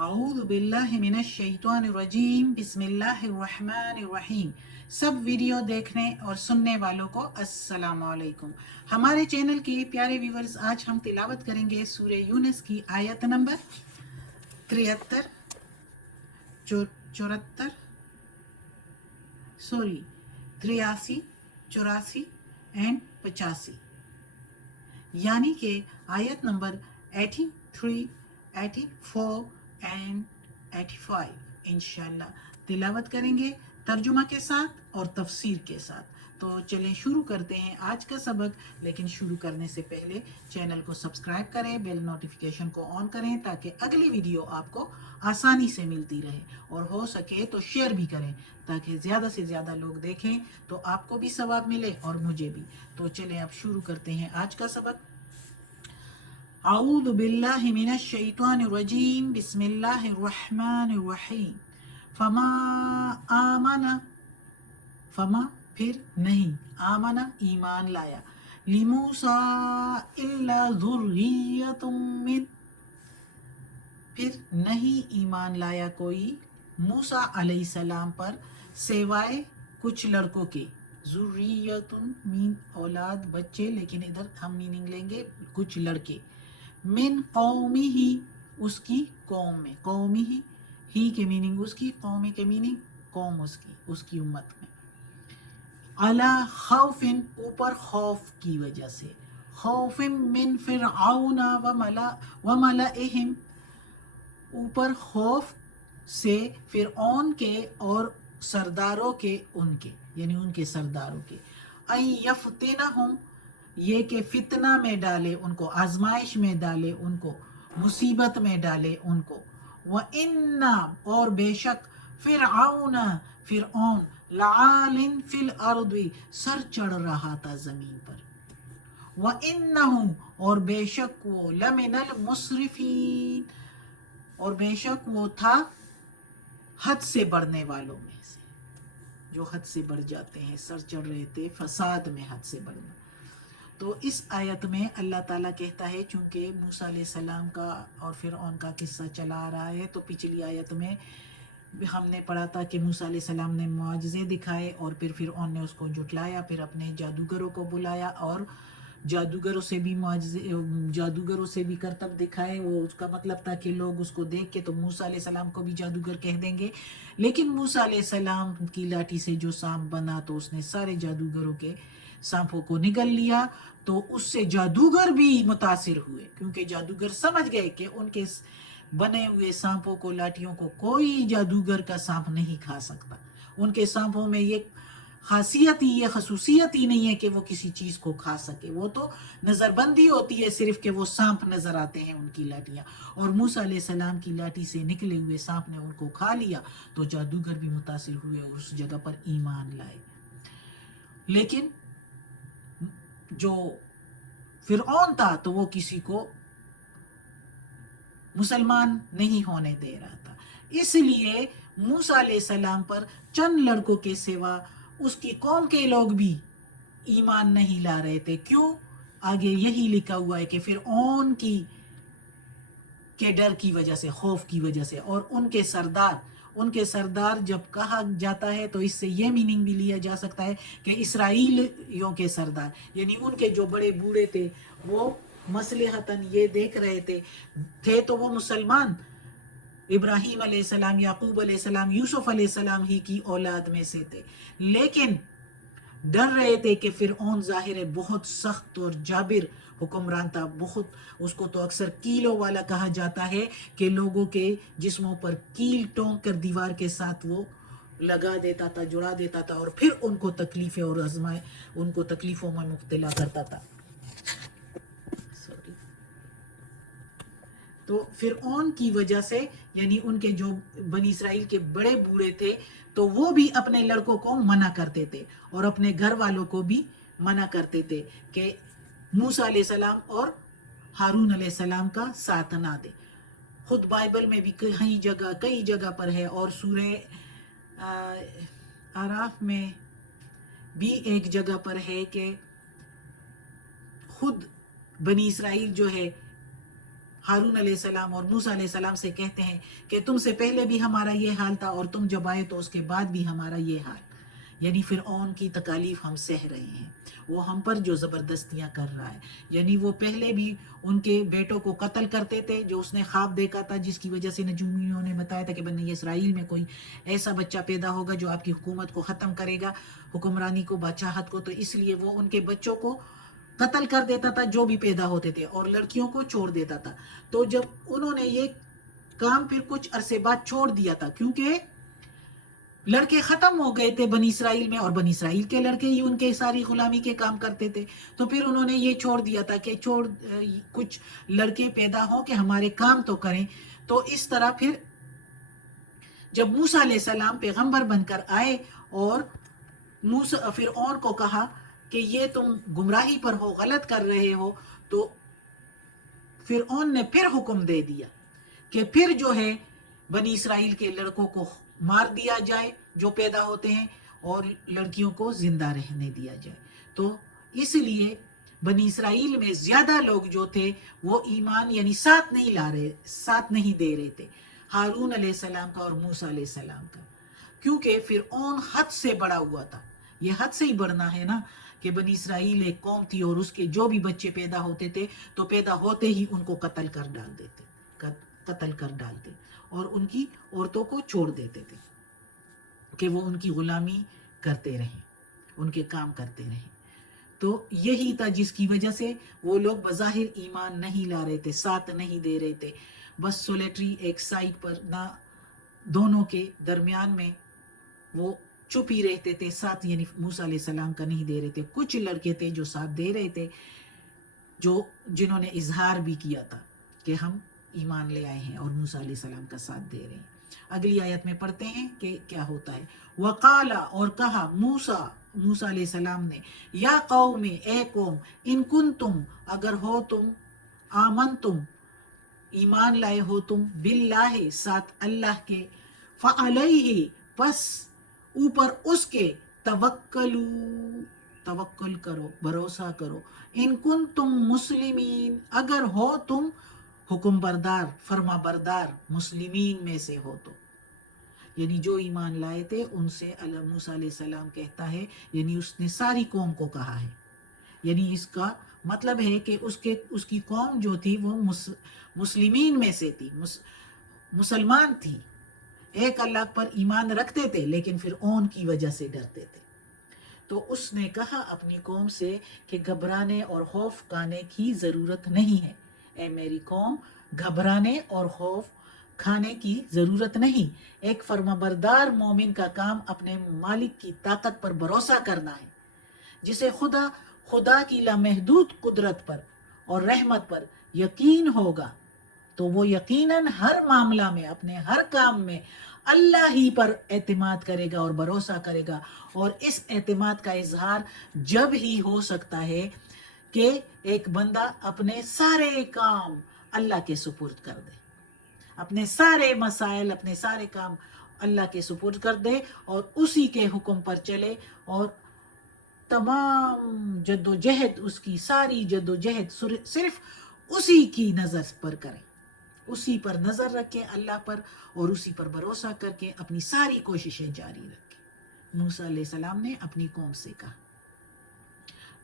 اعوذ باللہ من الشیطان الرجیم بسم اللہ الرحمن الرحیم۔ سب ویڈیو دیکھنے اور سننے والوں کو السلام علیکم۔ ہمارے چینل کے پیارے ویورز، آج ہم تلاوت کریں گے سورہ یونس کی آیت نمبر 73 84 83 84 اینڈ 85، یعنی کہ آیت نمبر 83 84 اینڈ 85 انشاءاللہ تلاوت کریں گے ترجمہ کے ساتھ اور تفسیر کے ساتھ۔ تو چلیں شروع کرتے ہیں آج کا سبق، لیکن شروع کرنے سے پہلے چینل کو سبسکرائب کریں، بیل نوٹیفیکیشن کو آن کریں تاکہ اگلی ویڈیو آپ کو آسانی سے ملتی رہے، اور ہو سکے تو شیئر بھی کریں تاکہ زیادہ سے زیادہ لوگ دیکھیں تو آپ کو بھی ثواب ملے اور مجھے بھی۔ تو چلیں اب شروع کرتے ہیں آج کا سبق۔ اعوذ باللہ من الشیطان الرجیم بسم اللہ الرحمن الرحیم۔ فما پھر نہیں، آمنا ایمان لایا، لموسیٰ الا ذریۃ من پھر نہیں ایمان لایا کوئی موسیٰ علیہ السلام پر سوائے کچھ لڑکوں کے، ذریۃ مین اولاد بچے، لیکن ادھر ہم میننگ لیں گے کچھ لڑکے، من قومی ہی اس کی قوم میں، قومی ہی کے میننگ اس کی، قومی کے میننگ قوم اس کی امت میں، علی خوف اوپر خوف کی وجہ سے، خوف من فرعون وملئہم اوپر خوف سے فرعون کے اور سرداروں کے، ان کے یعنی ان کے سرداروں کے، ان یفتنہم یہ کہ فتنہ میں ڈالے ان کو، آزمائش میں ڈالے ان کو، مصیبت میں ڈالے ان کو، وَإِنَّ اور بے شک فرعون لعال فی الارض سر چڑھ رہا تھا زمین پر، وَإِنَّهُ اور بے شک وہ لمن المسرفین اور بے شک وہ تھا حد سے بڑھنے والوں میں سے، جو حد سے بڑھ جاتے ہیں، سر چڑھ رہے تھے فساد میں، حد سے بڑھنا۔ تو اس آیت میں اللہ تعالیٰ کہتا ہے، چونکہ موسیٰ علیہ السلام کا اور فرعون کا قصہ چلا آ رہا ہے، تو پچھلی آیت میں ہم نے پڑھا تھا کہ موسیٰ علیہ السلام نے معجزے دکھائے اور پھر فرعون نے اس کو جھٹلایا، پھر اپنے جادوگروں کو بلایا اور جادوگروں سے بھی کرتب دکھائے۔ وہ اس کا مطلب تھا کہ لوگ اس کو دیکھ کے تو موسیٰ علیہ السلام کو بھی جادوگر کہہ دیں گے، لیکن موسیٰ علیہ السلام کی لاٹھی سے جو سانپ بنا تو اس نے سارے جادوگروں کے سانپوں کو نگل لیا، تو اس سے جادوگر بھی متاثر ہوئے، کیونکہ جادوگر سمجھ گئے کہ ان کے بنے ہوئے سانپوں کو، لاٹھیوں کو کوئی جادوگر کا سانپ نہیں کھا سکتا۔ ان کے سانپوں میں یہ خاصیت ہی، یہ خصوصیت ہی نہیں ہے کہ وہ کسی چیز کو کھا سکے، وہ تو نظر بندی ہوتی ہے صرف کہ وہ سانپ نظر آتے ہیں ان کی لاٹھیاں، اور موسیٰ علیہ السلام کی لاٹھی سے نکلے ہوئے سانپ نے ان کو کھا لیا، تو جادوگر بھی متاثر ہوئے اور اس جگہ پر ایمان لائے۔ لیکن جو فرعون تھا تو وہ کسی کو مسلمان نہیں ہونے دے رہا تھا، اس لیے موسیٰ علیہ السلام پر چند لڑکوں کے سوا اس کی قوم کے لوگ بھی ایمان نہیں لا رہے تھے۔ کیوں؟ آگے یہی لکھا ہوا ہے کہ فرعون کے ڈر کی وجہ سے، خوف کی وجہ سے، اور ان کے سردار جب کہا جاتا ہے تو اس سے یہ میننگ بھی لیا جا سکتا ہے کہ اسرائیلیوں کے سردار، یعنی ان کے جو بڑے بوڑھے تھے، وہ مصلحتاً یہ دیکھ رہے تھے تو وہ مسلمان، ابراہیم علیہ السلام، یعقوب علیہ السلام، یوسف علیہ السلام ہی کی اولاد میں سے تھے، لیکن ڈر رہے تھے کہ فرعون ظاہر ہے بہت سخت اور جابر حکمران تھا، بہت، اس کو تو اکثر کیلوں والا کہا جاتا ہے کہ لوگوں کے جسموں پر کیل ٹونک کر دیوار کے ساتھ وہ لگا دیتا تھا، جڑا دیتا تھا، اور پھر ان کو تکلیفیں اور ان کو تکلیفوں میں مبتلا کرتا تھا۔ تو فرعون کی وجہ سے، یعنی ان کے جو بنی اسرائیل کے بڑے بوڑھے تھے، تو وہ بھی اپنے لڑکوں کو منع کرتے تھے اور اپنے گھر والوں کو بھی منع کرتے تھے کہ موسیٰ علیہ السلام اور ہارون علیہ السلام کا ساتھ نہ دے۔ خود بائبل میں بھی کئی جگہ پر ہے، اور سورہ اعراف میں بھی ایک جگہ پر ہے کہ خود بنی اسرائیل جو ہے ہارون علیہ السلام اور موسیٰ علیہ السلام سے کہتے ہیں کہ تم سے پہلے بھی ہمارا یہ حال تھا اور تم جب آئے تو اس کے بعد بھی ہمارا یہ حال، یعنی فرعون کی تکالیف ہم سہ رہے ہیں، وہ ہم پر جو زبردستیاں کر رہا ہے، یعنی وہ پہلے بھی ان کے بیٹوں کو قتل کرتے تھے جو اس نے خواب دیکھا تھا، جس کی وجہ سے نجومیوں نے بتایا تھا کہ بنی اسرائیل میں کوئی ایسا بچہ پیدا ہوگا جو آپ کی حکومت کو ختم کرے گا، حکمرانی کو، بادشاہت کو، تو اس لیے وہ ان کے بچوں کو قتل کر دیتا تھا جو بھی پیدا ہوتے تھے اور لڑکیوں کو چھوڑ دیتا تھا۔ تو جب انہوں نے یہ کام پھر کچھ عرصے بعد چھوڑ دیا تھا، کیونکہ لڑکے ختم ہو گئے تھے بنی اسرائیل میں اور بنی اسرائیل کے لڑکے ہی ان کے ساری غلامی کے کام کرتے تھے، تو پھر انہوں نے یہ چھوڑ دیا تھا کہ کچھ لڑکے پیدا ہوں کہ ہمارے کام تو کریں۔ تو اس طرح پھر جب موسیٰ علیہ السلام پیغمبر بن کر آئے اور فرعون کو کہا کہ یہ تم گمراہی پر ہو، غلط کر رہے ہو، تو فرعون نے پھر حکم دے دیا کہ پھر جو ہے بنی اسرائیل کے لڑکوں کو مار دیا جائے جو پیدا ہوتے ہیں اور لڑکیوں کو زندہ رہنے دیا جائے۔ تو اس لیے بنی اسرائیل میں زیادہ لوگ جو تھے وہ ایمان یعنی ساتھ نہیں دے رہے تھے ہارون علیہ السلام کا اور موسیٰ علیہ السلام کا، کیونکہ فرعون حد سے بڑا ہوا تھا۔ یہ حد سے ہی بڑھنا ہے نا کہ بنی اسرائیل ایک قوم تھی اور اس کے جو بھی بچے پیدا ہوتے تھے تو پیدا ہوتے ہی ان کو قتل کر ڈالتے اور ان کی عورتوں کو چھوڑ دیتے تھے کہ وہ ان کی غلامی کرتے رہیں، ان کے کام کرتے رہیں۔ تو یہی تھا جس کی وجہ سے وہ لوگ بظاہر ایمان نہیں لا رہے تھے، ساتھ نہیں دے رہے تھے، بس سولیٹری ایک سائٹ پر نہ دونوں کے درمیان میں وہ چپ ہی رہتے تھے، ساتھ یعنی موسیٰ علیہ السلام کا نہیں دے رہے تھے۔ کچھ لڑکے تھے جو ساتھ دے رہے تھے، جنہوں نے اظہار بھی کیا تھا کہ ہم ایمان لے آئے ہیں اور موسیٰ علیہ السلام کا ساتھ دے رہے ہیں۔ اگلی آیت میں پڑھتے ہیں کہ کیا ہوتا ہے۔ وقالا، اور کہا موسیٰ علیہ السلام نے، یا قوم، اے قوم، ان کنتم، اگر ہو تم، آمنتم، ایمان لائے ہو تم، باللہ، ساتھ اللہ کے، فعلیہ، پس اوپر اس کے، توکل کرو، بھروسہ کرو، ان کنتم مسلمین، اگر ہو تم حکم بردار، فرما بردار، مسلمین میں سے ہو تو، یعنی جو ایمان لائے تھے ان سے موسیٰ علیہ السلام کہتا ہے، یعنی اس نے ساری قوم کو کہا ہے، یعنی اس کا مطلب ہے کہ اس کی قوم جو تھی وہ مسلمین میں سے تھی، مسلمان تھی، ایک اللہ پر ایمان رکھتے تھے لیکن فرعون کی وجہ سے ڈرتے تھے۔ تو اس نے کہا اپنی قوم سے کہ گھبرانے اور خوف کھانے کی ضرورت نہیں ہے، اے میری قوم، گھبرانے اور خوف کھانے کی ضرورت نہیں۔ ایک فرمانبردار مومن کا کام اپنے مالک کی طاقت پر بھروسہ کرنا ہے۔ جسے خدا کی لامحدود قدرت پر اور رحمت پر یقین ہوگا تو وہ یقیناً ہر معاملہ میں، اپنے ہر کام میں اللہ ہی پر اعتماد کرے گا اور بھروسہ کرے گا، اور اس اعتماد کا اظہار جب ہی ہو سکتا ہے کہ ایک بندہ اپنے سارے کام اللہ کے سپرد کر دے، اپنے سارے مسائل، اپنے سارے کام اللہ کے سپرد کر دے اور اسی کے حکم پر چلے، اور تمام جد و جہد، اس کی ساری جد و جہد صرف اسی کی نظر پر کرے، اسی پر نظر رکھے، اللہ پر، اور اسی پر بھروسہ کر کے اپنی ساری کوششیں جاری رکھے۔ موسیٰ علیہ السلام نے اپنی قوم سے کہا۔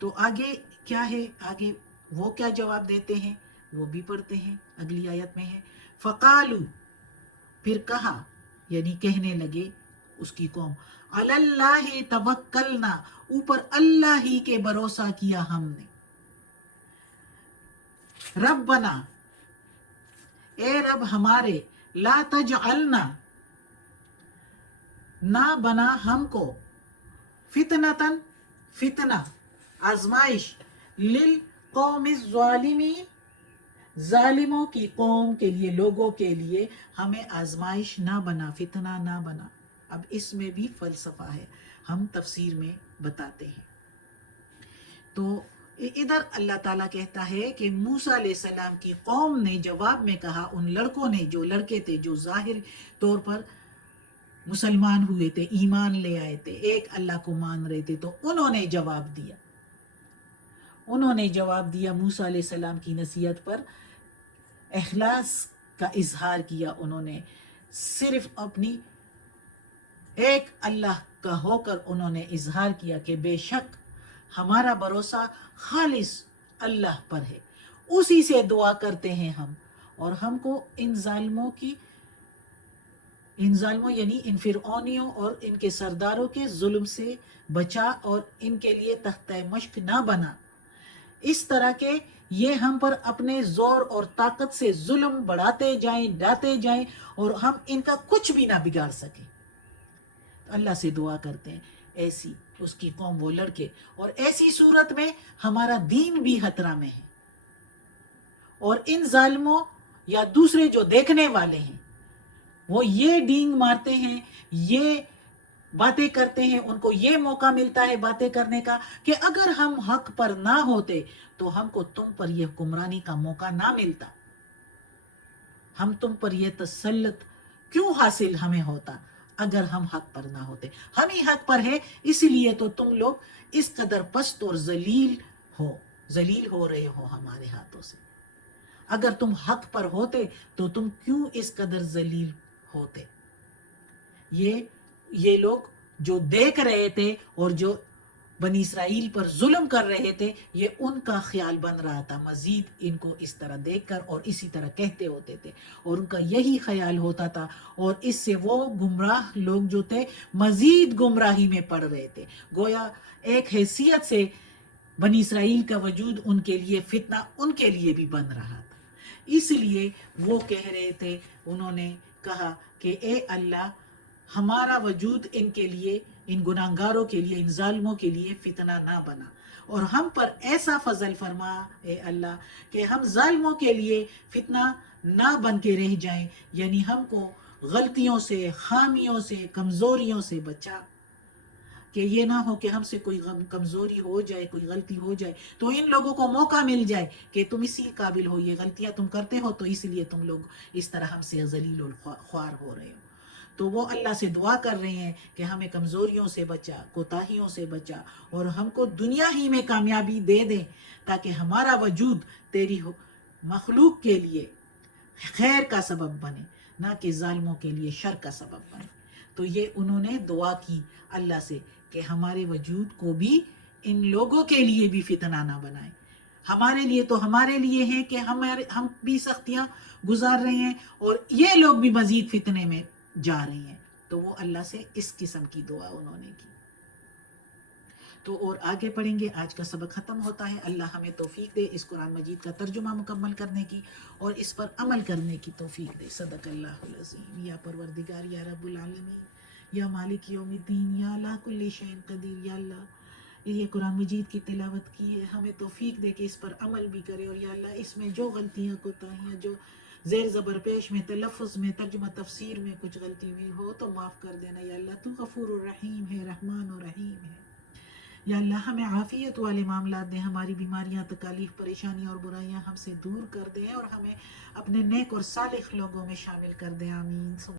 تو آگے کیا ہے، آگے وہ کیا جواب دیتے ہیں وہ بھی پڑھتے ہیں، اگلی آیت میں ہے، فقالو، پھر کہا، یعنی کہنے لگے اس کی قوم، علی اللہ توکلنا، اوپر اللہ ہی کے بھروسہ کیا ہم نے، ربنا، اے رب ہمارے، لا تجعلنا، نہ بنا ہم کو، فتنتن، فتنہ، آزمائش، للقوم الظالمین، ظالموں کی قوم کے لیے، لوگوں کے لیے ہمیں آزمائش نہ بنا، فتنہ نہ بنا۔ اب اس میں بھی فلسفہ ہے، ہم تفسیر میں بتاتے ہیں۔ تو ادھر اللہ تعالیٰ کہتا ہے کہ موسیٰ علیہ السلام کی قوم نے جواب میں کہا، ان لڑکوں نے، جو لڑکے تھے جو ظاہر طور پر مسلمان ہوئے تھے، ایمان لے آئے تھے، ایک اللہ کو مان رہے تھے، تو انہوں نے جواب دیا موسیٰ علیہ السلام کی نصیحت پر، اخلاص کا اظہار کیا، انہوں نے صرف اپنی ایک اللہ کا ہو کر انہوں نے اظہار کیا کہ بے شک ہمارا بھروسہ خالص اللہ پر ہے، اسی سے دعا کرتے ہیں ہم، اور ہم کو ان ظالموں یعنی ان فرعونیوں اور ان کے سرداروں کے ظلم سے بچا، اور ان کے لیے تختہ مشق نہ بنا، اس طرح کہ یہ ہم پر اپنے زور اور طاقت سے ظلم بڑھاتے جائیں، ڈھاتے جائیں، اور ہم ان کا کچھ بھی نہ بگاڑ سکیں۔ اللہ سے دعا کرتے ہیں ایسی اس کی قوم وہ لڑکے، اور ایسی صورت میں ہمارا دین بھی خطرہ میں ہے، اور ان ظالموں یا دوسرے جو دیکھنے والے ہیں وہ یہ ڈینگ مارتے ہیں، یہ باتیں کرتے ہیں، ان کو یہ موقع ملتا ہے باتیں کرنے کا کہ اگر ہم حق پر نہ ہوتے تو ہم کو تم پر یہ حکمرانی کا موقع نہ ملتا، ہم تم پر یہ تسلط کیوں حاصل ہمیں ہوتا اگر ہم حق پر نہ ہوتے، ہم ہی حق پر ہے، اس لیے تو تم لوگ اس قدر پست اور ذلیل ہو رہے ہو ہمارے ہاتھوں سے، اگر تم حق پر ہوتے تو تم کیوں اس قدر ذلیل ہوتے۔ یہ لوگ جو دیکھ رہے تھے اور جو بنی اسرائیل پر ظلم کر رہے تھے، یہ ان کا خیال بن رہا تھا مزید ان کو اس طرح دیکھ کر، اور اسی طرح کہتے ہوتے تھے، اور ان کا یہی خیال ہوتا تھا، اور اس سے وہ گمراہ لوگ جو تھے مزید گمراہی میں پڑ رہے تھے، گویا ایک حیثیت سے بنی اسرائیل کا وجود ان کے لیے فتنہ ان کے لیے بھی بن رہا تھا۔ اس لیے وہ کہہ رہے تھے، انہوں نے کہا کہ اے اللہ ہمارا وجود ان کے لیے، ان گناہگاروں کے لیے، ان ظالموں کے لیے فتنہ نہ بنا، اور ہم پر ایسا فضل فرما اے اللہ کہ ہم ظالموں کے لیے فتنہ نہ بن کے رہ جائیں، یعنی ہم کو غلطیوں سے، خامیوں سے، کمزوریوں سے بچا، کہ یہ نہ ہو کہ ہم سے کوئی کمزوری ہو جائے، کوئی غلطی ہو جائے تو ان لوگوں کو موقع مل جائے کہ تم اسی قابل ہو، یہ غلطیاں تم کرتے ہو تو اس لیے تم لوگ اس طرح ہم سے ذلیل و خوار ہو رہے ہو۔ تو وہ اللہ سے دعا کر رہے ہیں کہ ہمیں کمزوریوں سے بچا، کوتاہیوں سے بچا، اور ہم کو دنیا ہی میں کامیابی دے دے، تاکہ ہمارا وجود تیری مخلوق کے لیے خیر کا سبب بنے، نہ کہ ظالموں کے لیے شر کا سبب بنے۔ تو یہ انہوں نے دعا کی اللہ سے کہ ہمارے وجود کو بھی ان لوگوں کے لیے بھی فتنہ نہ بنائے، ہمارے لیے تو ہمارے لیے ہے کہ ہم بھی سختیاں گزار رہے ہیں، اور یہ لوگ بھی مزید فتنے میں جا رہے ہیں۔ تو وہ اللہ سے اس قسم کی دعا انہوں نے کی۔ تو اور آگے پڑھیں گے، آج کا سبق ختم ہوتا ہے۔ اللہ ہمیں توفیق دے اس قرآن مجید کا ترجمہ مکمل کرنے کی اور اس پر عمل کرنے کی توفیق دے۔ صدق اللہ العظیم۔ یا پروردگار، یا رب العالمین، یا مالک یوم الدین، یا اللہ کل شیء قدیر، یا اللہ یہ قرآن مجید کی تلاوت کی ہے، ہمیں توفیق دے کہ اس پر عمل بھی کرے، اور یا اللہ اس میں جو غلطیاں کوتاہیاں، جو زیر زبر پیش میں، تلفظ میں، ترجمہ تفسیر میں کچھ غلطی ہوئی ہو تو معاف کر دینا، یا اللہ تو غفور الرحیم ہے، رحمان و رحیم ہے۔ یا اللہ ہمیں عافیت والے معاملات دیں، ہماری بیماریاں، تکالیف، پریشانیاں اور برائیاں ہم سے دور کر دیں، اور ہمیں اپنے نیک اور صالح لوگوں میں شامل کر دیں، آمین۔